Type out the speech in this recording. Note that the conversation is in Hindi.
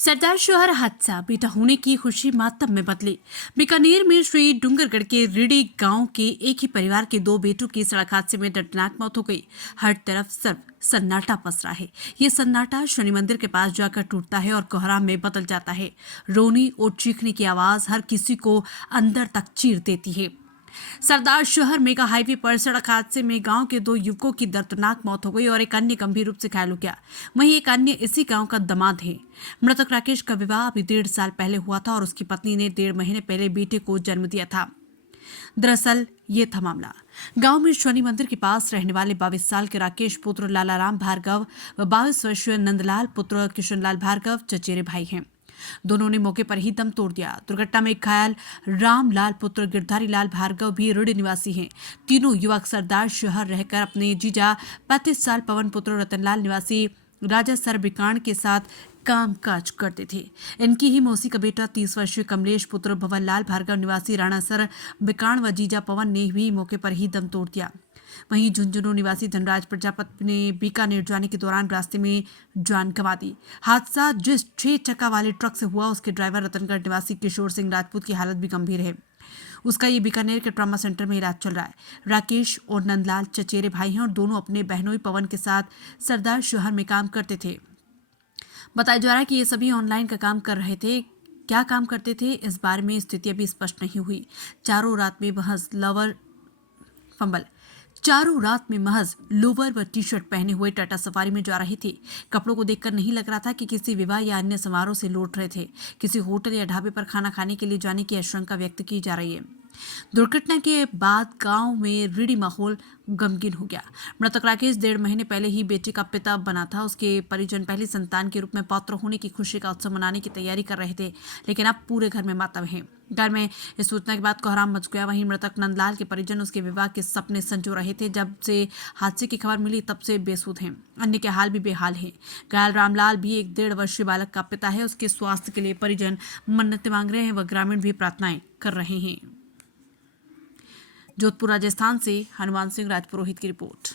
सरदार शोहर हादसा बेटा होने की खुशी मातम में बदली। बीकानेर में श्री डूंगरगढ़ के रिडी गांव के एक ही परिवार के दो बेटों की सड़क हादसे में दर्दनाक मौत हो गई। हर तरफ सिर्फ सन्नाटा पसरा है। ये सन्नाटा शनि मंदिर के पास जाकर टूटता है और कोहराम में बदल जाता है। रोने और चीखने की आवाज हर किसी को अंदर तक चीर देती है। सरदार शहर मेगा हाईवे पर सड़क हादसे में गांव के दो युवकों की दर्दनाक मौत हो गई और एक अन्य गंभीर रूप से घायल हो गया। वहीं एक अन्य इसी गांव का दामाद है। मृतक राकेश का विवाह अभी 1.5 साल पहले हुआ था और उसकी पत्नी ने 1.5 महीने पहले बेटे को जन्म दिया था। दरअसल ये था मामला। गांव में शनि मंदिर के पास रहने वाले 22 साल के राकेश पुत्र लालाराम भार्गव व 22 वर्षीय नंदलाल पुत्र किशनलाल भार्गव चचेरे भाई हैं। दोनों ने मौके पर ही दम तोड़ दिया। दुर्घटना में घायल रामलाल पुत्र गिरधारी लाल भार्गव भी ऋण निवासी हैं। तीनों युवक सरदार शहर रहकर अपने जीजा 35 साल पवन पुत्र रतनलाल निवासी राजा सर बिकाण के साथ काम काज करते थे। इनकी ही मौसी का बेटा 30 वर्षीय कमलेश पुत्र भवनलाल भार्गव निवासी राणासर बिकाण व जीजा पवन ने भी मौके पर ही दम तोड़ दिया। वहीं झुंझुनू निवासी धनराज प्रजापति ने बीकानेर जाने के दौरान रास्ते में जान गंवा दी। हादसा जिस 6 चक्का वाले ट्रक से हुआ उसके ड्राइवर रतनगढ़ निवासी किशोर सिंह राजपूत की हालत भी गंभीर है। उसका ये बीकानेर के ट्रॉमा सेंटर में इलाज चल रहा है। राकेश और नंदलाल चचेरे भाई हैं और दोनों अपने बहनोई पवन के साथ सरदार शहर में काम करते थे। बताया जा रहा है कि ये सभी ऑनलाइन का काम कर रहे थे। क्या काम करते थे इस बारे में स्थिति अभी स्पष्ट नहीं हुई। चारों रात में महज लोवर व टी शर्ट पहने हुए टाटा सफारी में जा रही थी। कपड़ों को देखकर नहीं लग रहा था कि किसी विवाह या अन्य समारोह से लौट रहे थे। किसी होटल या ढाबे पर खाना खाने के लिए जाने की आशंका व्यक्त की जा रही है। दुर्घटना के बाद गांव में रीढ़ी माहौल गमगीन हो गया। मृतक राकेश 1.5 महीने पहले ही बेटे का पिता बना था। उसके परिजन पहली संतान के रूप में पौत्र होने की खुशी का उत्सव मनाने की तैयारी कर रहे थे, लेकिन अब पूरे घर में मातम है। घर में इस सूचना के बाद कोहराम मच गया। वहीं मृतक नंदलाल के परिजन उसके विवाह के सपने संजो रहे थे। जब से हादसे की खबर मिली तब से बेसुध हैं। अन्य के हाल भी बेहाल है। घायल रामलाल भी एक 1.5 वर्षीय बालक का पिता है। उसके स्वास्थ्य के लिए परिजन मन्नतें मांग रहे हैं व ग्रामीण भी प्रार्थनाएं कर रहे हैं। जोधपुर राजस्थान से हनुमान सिंह राजपुरोहित की रिपोर्ट।